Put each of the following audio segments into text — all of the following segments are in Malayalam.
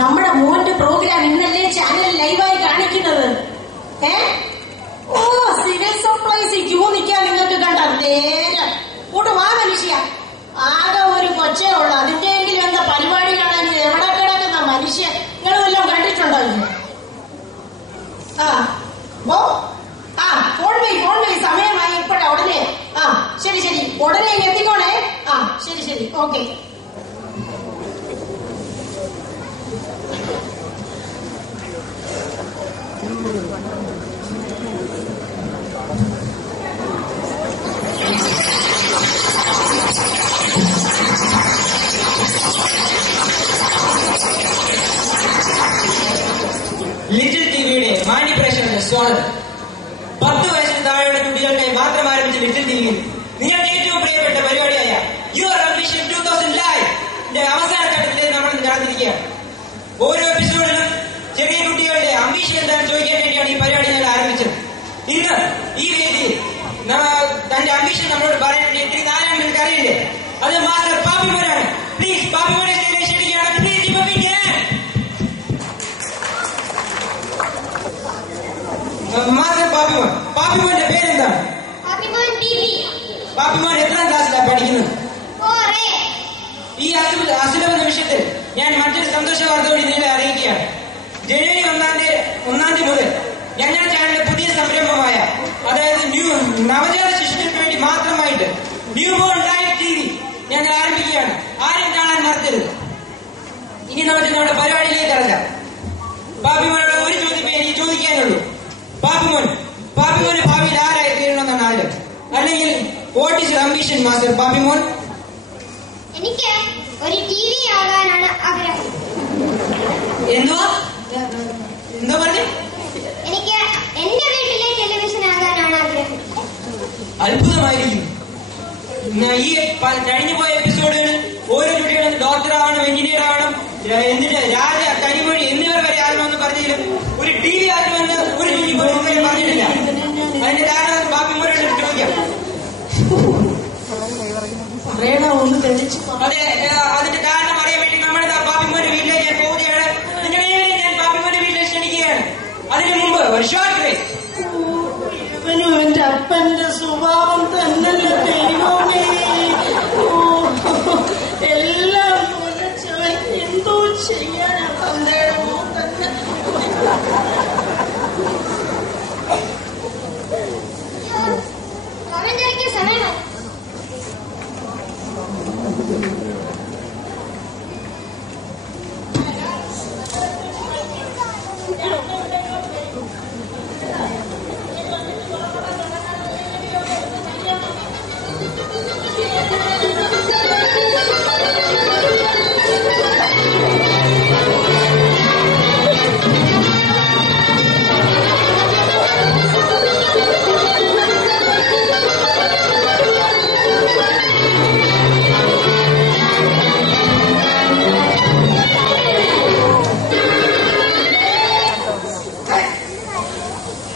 നമ്മുടെ മോന്റെ പ്രോഗ്രാം ഇന്നല്ലേ ചാനൽ ലൈവായി കാണിക്കുന്നത്. ഓ, സിവിൽ സപ്ലൈസ് ക്യൂ നിൽക്കാൻ നിങ്ങൾക്ക് കണ്ട നേരം കൂട്ട് വാ മനുഷ്യ. ആകെ ഒരു കൊച്ചേ ഉള്ളു, അതിന്റെയെങ്കിലും എന്താ പരിപാടി കാണാൻ എവിടെ കിടക്കുന്ന മനുഷ്യ നിങ്ങൾ വല്ലതും കണ്ടിട്ടുണ്ടോ? ഫോൺ വഴി സമയമായി ഇപ്പഴാ ഉടനെ. ശരി ശരി, ഉടനെ എത്തിക്കോണേ. ശരി ശരി, ഓക്കെ. ലിറ്റിൽ ടിവിയുടെ മാന്യ പ്രേക്ഷകർക്ക് സ്വാഗതം. 10 വയസ്സിന് താഴെയുള്ള കുട്ടികൾക്കായി മാത്രം ആരംഭിച്ച ലിറ്റിൽ ടിവിയിൽ നിങ്ങളുടെ ഏറ്റവും പ്രിയപ്പെട്ട പരിപാടിയായ യുവർ അംബിഷൻ 2000 ലൈവിന്റെ അവസാന ഘട്ടത്തിലേക്ക് നമ്മൾ കടന്നിരിക്കുകയാണ്. ഓരോ എപ്പിസോഡിലും ചെറിയ കുട്ടികളുടെ അംബിഷൻ എന്താണെന്ന് ചോദിക്കാൻ വേണ്ടിയാണ് ഈ പരിപാടി ഞങ്ങൾ ആരംഭിച്ചത്. ഇന്ന് ഈ വേദിയിൽ തന്റെ അംബിഷൻ നമ്മളോട് പറയാൻ വേണ്ടി ഇത്തിരി നാളെ നിങ്ങൾക്ക് അറിയില്ലേ, അത് മാസ്റ്റർ പാപ്പിമോനാണ്. പ്ലീസ് പാപ്പിമോനെ ക്ഷണിക്കുകയാണ്. Please master പാപ്പിമോൻ. പാപ്പിമോന്റെ പേരെന്താണ്? പാപ്പിമോൻ എത്രാം ക്ലാസ്സിലാണ് പഠിക്കുന്നത്? ഈ അസുലഭ നിമിഷത്തിൽ ഞാൻ മറ്റൊരു സന്തോഷ വാർത്ത കൂടി നിങ്ങളെ അറിയിക്കുകയാണ്. ജനുവരി 1-ാം തീയതി മുതൽ ഞങ്ങളുടെ ചാനലിലെ പുതിയ സംരംഭമായ, അതായത് നവജാത ശിശുക്കൾക്ക് വേണ്ടി മാത്രമായിട്ട് ന്യൂ ബോൺ ലൈവ് TV ഞങ്ങൾ ആരംഭിക്കുകയാണ്. ആരും കാണാൻ മറക്കരുത്. ഇനി നമുക്ക് നമ്മുടെ പരിപാടിയിലേക്ക് ഇറങ്ങാം. പാപ്പിമോനോട് ഒരു ചോദ്യമേ എനിക്ക് ചോദിക്കാനുള്ളൂ. പാപ്പിമോന് ഭാവിയിൽ ആരായി തീരണമെന്നാണ് ആഗ്രഹം? അല്ലെങ്കിൽ what is your ambition master Pappimon? എനിക്ക് ഒരു TV ആകാനാണ് ആഗ്രഹം. എന്താ പറഞ്ഞു? എനിക്ക് എന്റെ വീട്ടിലെ ടെലിവിഷൻ ആകാനാണ് ആഗ്രഹം. അത്ഭുതമായിരിക്കും. ഈ കഴിഞ്ഞു പോയ എപ്പിസോഡുകളിൽ ഓരോ കുട്ടികളും ഡോക്ടർ ആവണം, എഞ്ചിനീയർ ആവണം, എന്നിട്ട് രാജ, കരിമൊഴി എന്നിവർ വരെ ആകണമെന്ന് പറഞ്ഞെങ്കിലും ഒരു TV ആകണമെന്ന് ഒരു കുട്ടി പോലും പറഞ്ഞിട്ടില്ല. അതിന്റെ കാരണം പാപ്പിമോനോട് ചോദിക്കാം. അതെ, അതിന്റെ കാരണം അറിയാൻ വേണ്ടി നമ്മുടെ പാപ്പിമോന്റെ വീട്ടിലേക്ക് ഞാൻ പോവുകയാണ്. നിങ്ങളെയും ഞാൻ പാപ്പിമോന്റെ വീട്ടിലേക്ക് ക്ഷണിക്കുകയാണ്. അതിനു മുമ്പ് ഒരു ഷോർട്ട് ബ്രേക്ക്. ഇവനും എന്റെ അപ്പന്റെ സ്വഭാവം തന്നല്ലേ ദൈവമേ. എല്ലാം എന്തോ ചെയ്യാനാ തന്തയുടെ മോൻ തന്നെ. സമയം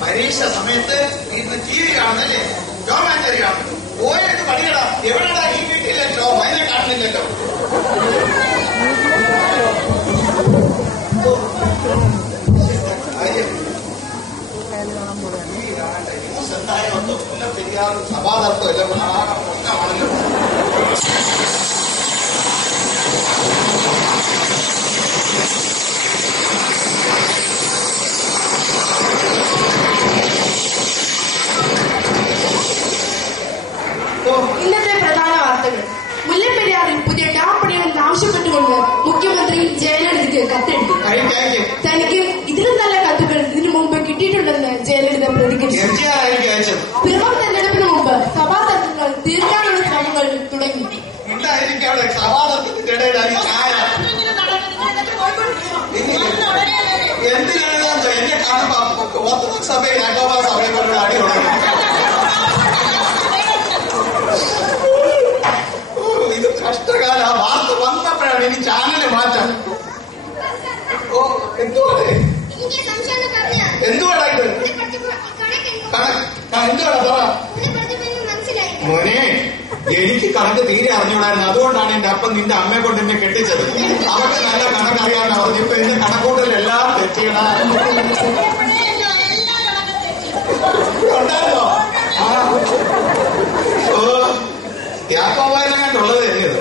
പരീക്ഷ സമയത്ത് ഇരുന്ന് TV കാണുന്നല്ലേ, രോമാഞ്ചറി കാണുന്നു. പോയത് പണിയടാ. എവിടെടാ ഈ വീട്ടിലെ ഷോ? മൈനെ കാണുന്നില്ലല്ലോ. പെരിയാറും സഭാതർക്കും എല്ലാം പ്രശ്നമാണല്ലോ. ഇന്നത്തെ പ്രധാന വാർത്തകൾ. മുല്ലപ്പെരിയാറിൽ പുതിയ ഡാം പണിയണമെന്ന് ആവശ്യപ്പെട്ടുകൊണ്ട് മുഖ്യമന്ത്രി ജയലളിതയ്ക്ക് കത്തെഴുതി. തനിക്ക് ഇതിലും നല്ല കത്തുകൾ ഇതിനു മുമ്പ് കിട്ടിയിട്ടുണ്ടെന്ന് ജയലളിത പ്രതികരിച്ചു. പിറവം തെരഞ്ഞെടുപ്പിന് മുമ്പ് സഭാ തർക്കങ്ങൾ തീർക്കാനുള്ള ശ്രമങ്ങൾ തുടങ്ങി. എന്തിനാണ് എന്നെ കാണുമ്പോ ഓർത്തഡോക്സ് സഭയിൽ യാക്കോബ സഭയെ പോലുള്ള അടി തുടങ്ങി. ഇത് കഷ്ടകാല. വാർത്ത വന്നപ്പോഴാണ് ഇനി ചാനല് മാറ്റാം. ഓ, എന്തുവാടേ എന്തുവാടാ ഇത്? എന്തുവാടാ പറ മോനെ. എനിക്ക് കണക്ക് തീരെ അറിഞ്ഞൂടായിരുന്നു. അതുകൊണ്ടാണ് എന്റെ അപ്പൻ നിന്റെ അമ്മയെ കൊണ്ട് എന്നെ കെട്ടിച്ചത്. അവർക്ക് നല്ല കണക്കറിയാന്ന് പറഞ്ഞു. ഇപ്പൊ എന്റെ കണക്കൂട്ടലെല്ലാം തെറ്റിയടാ. ഉണ്ടായിരുന്നോ? ഓ യാക്കോബായാലും കണ്ടുള്ളത് തന്നെയത്.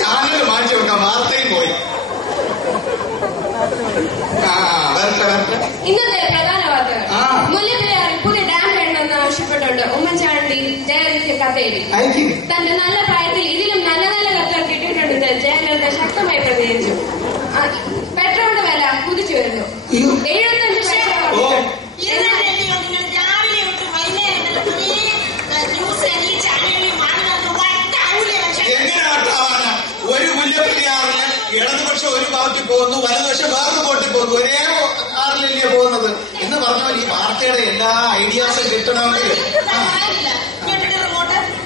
ചാനൽ മാറ്റി വെക്കാം, വാർത്തയും പോയി. ഇന്നത്തെ പ്രധാന വാർത്തകൾ. മുല്ലപ്പെരിയാറിൽ പുതിയ ഡാം വേണമെന്ന് ആവശ്യപ്പെട്ടുകൊണ്ട് ഉമ്മൻചാണ്ടി ജയലളിതയ്ക്ക് കത്തെഴുതി. തന്റെ നല്ല പ്രായത്തിൽ ഇതിലും നല്ല നല്ല കത്തുകൾ കിട്ടിയിട്ടുണ്ടെന്ന് ജയലളിത ശക്തമായി പ്രതികരിച്ചു. പെട്രോളിന്റെ വില കുതിച്ചു വരുന്നു. 75 പൈസ. ഒരു മുല്ലപ്പെരിയാറിന് ഇടതുപക്ഷം ഒരു പാർട്ടി പോകുന്നു, വലതുപക്ഷം വേറൊരു പാർട്ടി പോകുന്നു, ഒരേ ആറിലല്ലേ പോകുന്നത് എന്ന് പറഞ്ഞാൽ ഈ വാർത്തയുടെ എല്ലാ ഐഡിയാസും കിട്ടണമെങ്കിൽ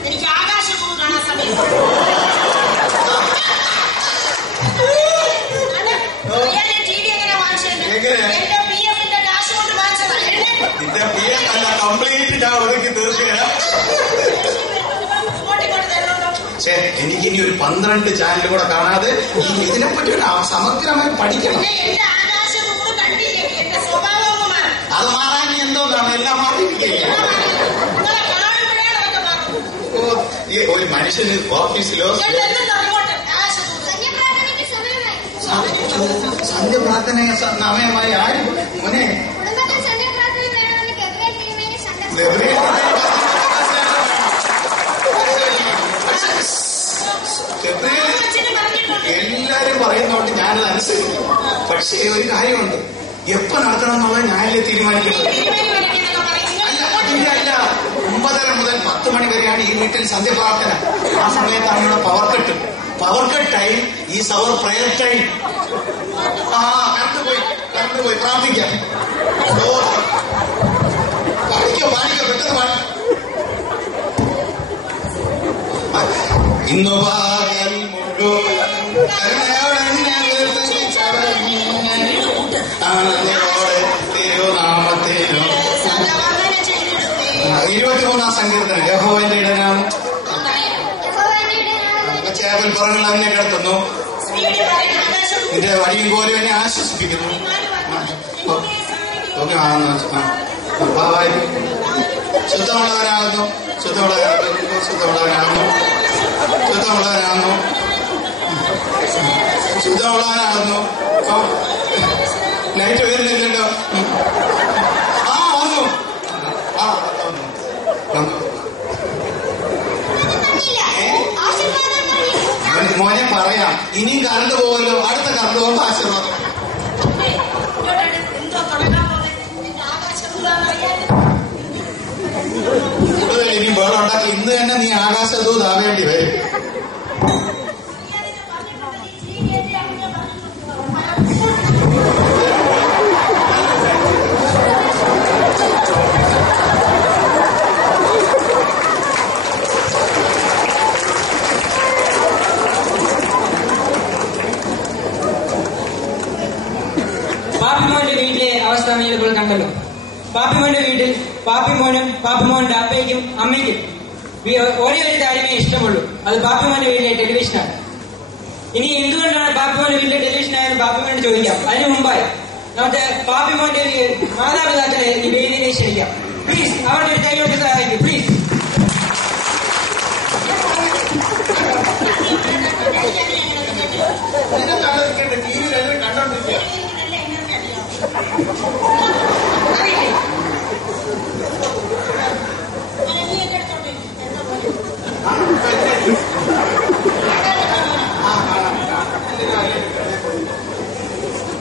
എനിക്ക് ആകാശം കാണാൻ സമയം. നിന്റെ PF അല്ല, കംപ്ലീറ്റ് ഞാൻ ഒതുക്കി തീർക്കുകയാണ്. എനിക്കിനി ഒരു 12 ചാനൽ കൂടെ കാണാതെ ഇതിനെപ്പറ്റി ഒരു സമഗ്രമായി പഠിക്കണം. അത് മാറാൻ എന്തോന്നാണ്, എല്ലാം മാറിയിരിക്കുകയില്ല. ഒരു മനുഷ്യന് ഓഫീസിലോ സന്ധ്യ പ്രാർത്ഥന സമയമായി ആരും മോനെ എല്ലാരും പറയുന്നോണ്ട് ഞാനത് അനുസരിക്കും. പക്ഷേ ഒരു കാര്യമുണ്ട്, എപ്പോ നടത്തണം എന്നുള്ളത് ഞാനല്ലേ തീരുമാനിക്കുന്നത്. അല്ല 9:30 മുതൽ 10 മണി വരെയാണ് ഈ വീട്ടിൽ സന്ധ്യ പ്രാർത്ഥന. ആ സമയത്താണ് ഇവിടെ power cut time, is our prayer time. Current പോയി പ്രാർത്ഥിക്കാം. പാടിക്കോ പെട്ടെന്ന് പാടി. ഇന്നു പകൽ മുഴുവൻ തിരുനാമത്തിനും 23-ാം സങ്കീർത്തനം. യഹോവന്റെ ഇടനാം ചേവൽ പുറങ്ങൾ എന്നെ കിടത്തുന്നു, നിന്റെ വഴിയും പോലും എന്നെ ആശ്വസിപ്പിക്കുന്നു. ശുദ്ധമുള്ളവനാകുന്നു ലൈറ്റ് വരുന്നില്ലല്ലോ. വന്നു. മോനെ പറയാം, ഇനിയും കറണ്ട് പോവല്ലോ. അടുത്ത കറണ്ട് പോകുമ്പോ ആശീർവാദം. കൂടുതൽ ഇനിയും വേറെ ഉണ്ടാക്കി ഇന്ന് തന്നെ നീ ആകാശദൂതാവേണ്ടി വരും. പാപ്പിമോന്റെ വീട്ടിലെ അവസ്ഥ നീ ഇപ്പോൾ കണ്ടല്ലോ. പാപ്പിമോന്റെ വീട്ടിൽ പാപ്പിമോന്റെ അപ്പയ്ക്കും അമ്മയ്ക്കും ഒരേ ഒരു കാര്യമേ ഇഷ്ടമുള്ളൂ, അത് പാപ്പിമോന്റെ വീട്ടിലെ ടെലിവിഷനാണ്. ഇനി എന്തുകൊണ്ടാണ് പാപ്പിമോന്റെ വീട്ടിലെ ടെലിവിഷൻ ആയെന്ന് പാപ്പിമോനോട് ചോദിക്കാം. അതിനു മുമ്പായി നമുക്ക് പാപ്പിമോന്റെ മാതാപിതാക്കളെ ഈ വേദിയിലേക്ക് ക്ഷണിക്കാം. പ്ലീസ് അവരുടെ ഒരു കൈയോട്ട് സഹായിക്കും പ്ലീസ്. ടിവിയിലെല്ലാം കണ്ടോണ്ടിരിക്കുക.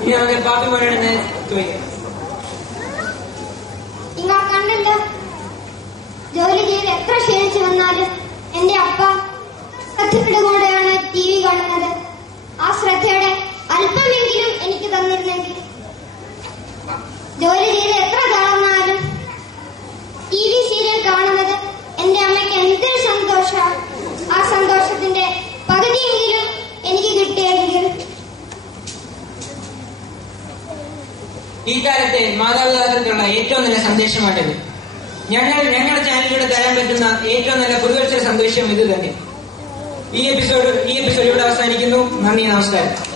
ഇനി നമുക്ക് പാപ്പിമോനോട് ചോദിക്കാം. നിങ്ങൾ കണ്ടല്ലോ, ജോലി ചെയ്ത് എത്ര ക്ഷീണിച്ചു വന്നാലും എന്റെ അപ്പ ശ്രദ്ധയോടെയാണ് TV കാണുന്നത്. ആ ശ്രദ്ധയുടെ അല്പമെങ്കിലും എനിക്ക് തന്നിരുന്നെങ്കിൽ. ജോലി ചെയ്ത് എത്ര തളർന്നാലും TV സീരിയൽ കാണുന്നത് എന്റെ അമ്മയ്ക്ക് എന്തൊരു സന്തോഷമാണ്. ആ സന്തോഷത്തിന്റെ പകുതിയെങ്കിലും എനിക്ക് കിട്ടിയെങ്കിൽ. ഈ കാലത്തെ മാതാപിതാക്കൾക്കുള്ള ഏറ്റവും നല്ല സന്ദേശമാണിത്. ഞങ്ങളുടെ ചാനലിലൂടെ തരാൻ പറ്റുന്ന ഏറ്റവും നല്ല പുതുവത്സര സന്ദേശം ഇത് തന്നെ. ഈ എപ്പിസോഡ് ഇവിടെ അവസാനിക്കുന്നു. നന്ദി, നമസ്കാരം.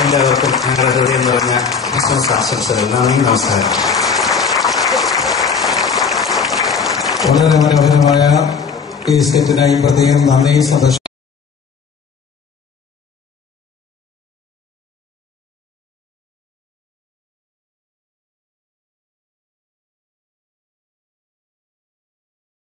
എല്ലാവർക്കും ഞങ്ങളുടെ ഹൃദയം നിറഞ്ഞ ക്രിസ്മസ് ആശംസകൾ. നന്ദി, നമസ്കാരം. വളരെ മനോഹരമായ ഈ സെറ്റിനായി പ്രത്യേകം നന്ദി, സന്തോഷം.